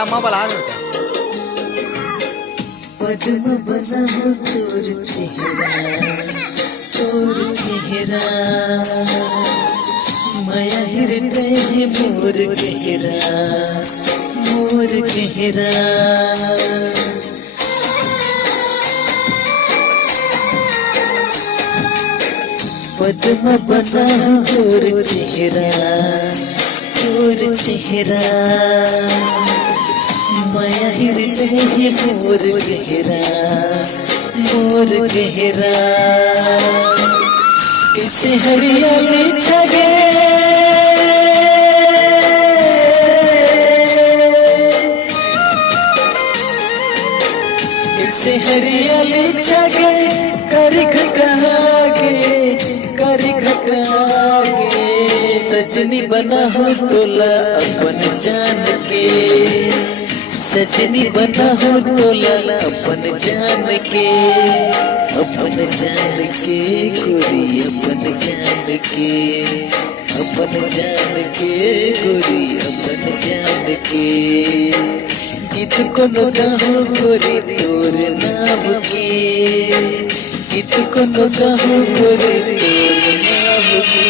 अम्मा बला होत्या पद्म बना हो तोर चेहरा माया हृदय है मोर गहरा पद्म बना हो तोर चेहरा माया हृदय है मोर गहरा कैसे हरियाली छगे कैसे हरियाली छगे करी घटागे सजनी बना हो तोला अपन जान के सजनी बना हो तोला अपन जान के गोरी अपन जान के गोरी अपन जान के गीत को गाहो गोरी तोर नाम के गीत को गाहो गोरी तोर नाम के